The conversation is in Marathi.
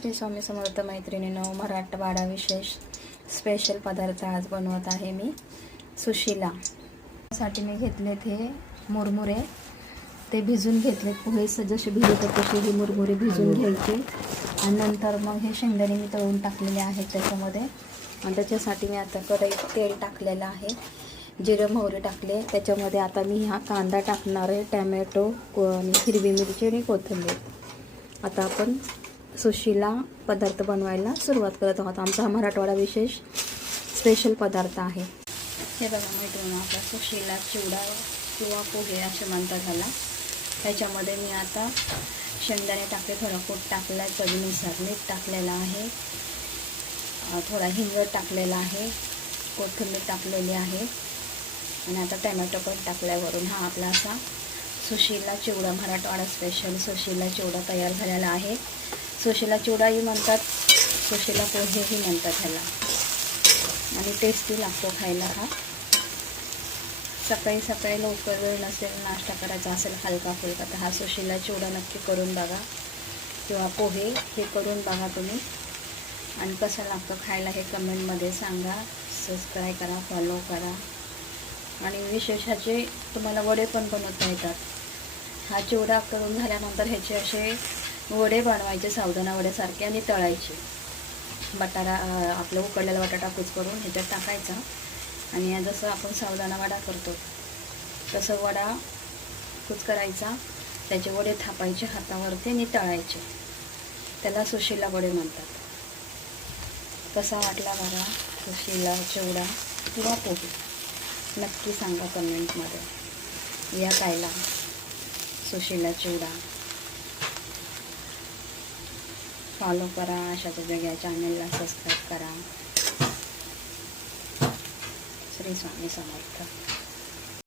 श्री स्वामी समर्थ मैत्रिणींनो, मराठवाडा विशेष स्पेशल पदार्थ आज बनवत आहे मी सुशिला साठी मी घेतले ते मुरमुरे, ते भिजून घेतले. पोहे जसे भिजवतात तसे हे मुरमुरे भिजून घ्यायचे आणि नंतर मग हे शेंगदाणे मी तळून टाकलेले आहेत त्याच्यामध्ये. आणि त्याच्यासाठी मी आता कढईत तेल टाकलेलं आहे, जिरं मोहरी टाकले. त्याच्यामध्ये आता मी हा कांदा टाकणार आहे, टॅमॅटो, हिरवी मिरची आणि कोथिंबीर. आता आपण सुशिला पदार्थ बनवायला सुरुवात करत आहोत. आमचा हा मराठवाडा विशेष स्पेशल पदार्थ आहे. हे बघा मैत्रिणी, आपला सुशिला चिवडा किंवा पोहे असे म्हणतात ह्याला. त्याच्यामध्ये मी आता शेंगदाणे टाकले, थोडा कूट टाकला, चवीनुसार मीठ टाकलेलं आहे, थोडा हिंग टाकलेला आहे, कोथिंबीर टाकलेली आहे आणि आता टॅमॅटो पण टाकल्यावरून हा आपला असा सुशिला चिवडा, मराठवाडा स्पेशल सुशिला चिवडा तयार झालेला आहे. सुशिला चिवडाही म्हणतात, सुशिला पोहेही म्हणतात ह्याला, आणि टेस्टी लागतो खायला हा. सकाळी सकाळी लवकर वेळ नसेल, नाश्ता करायचा असेल हलका फुलका, तर हा सुशिला चिवडा नक्की करून बघा, किंवा पोहे हे करून बघा तुम्ही. आणि कसं लागतं खायला हे कमेंटमध्ये सांगा. सबस्क्राईब करा, फॉलो करा. आणि विशेष ह्याचे तुम्हाला वडे पण बनवता येतात. हा चिवडा करून झाल्यानंतर ह्याचे असे वडे बनवायचे, साबुदाणा वड्यासारखे, आणि तळायचे. बटाटा आपला उकडलेला बटाटा कुच करून ह्याच्यात टाकायचा आणि जसं आपण साबुदाणा वडा करतो तसं वडा कुच करायचा, त्याचे वडे थापायचे हातावरती आणि तळायचे. त्याला सुशिला वडे म्हणतात. कसा वाटला बघा सुशिला चिवडा किंवा पोहे, नक्की सांगा कमेंटमध्ये. या खायला सुशिला चिवडा. फॉलो करा, अशाच वेगळ्या चॅनलला सबस्क्राईब करा. श्री स्वामी समर्थ.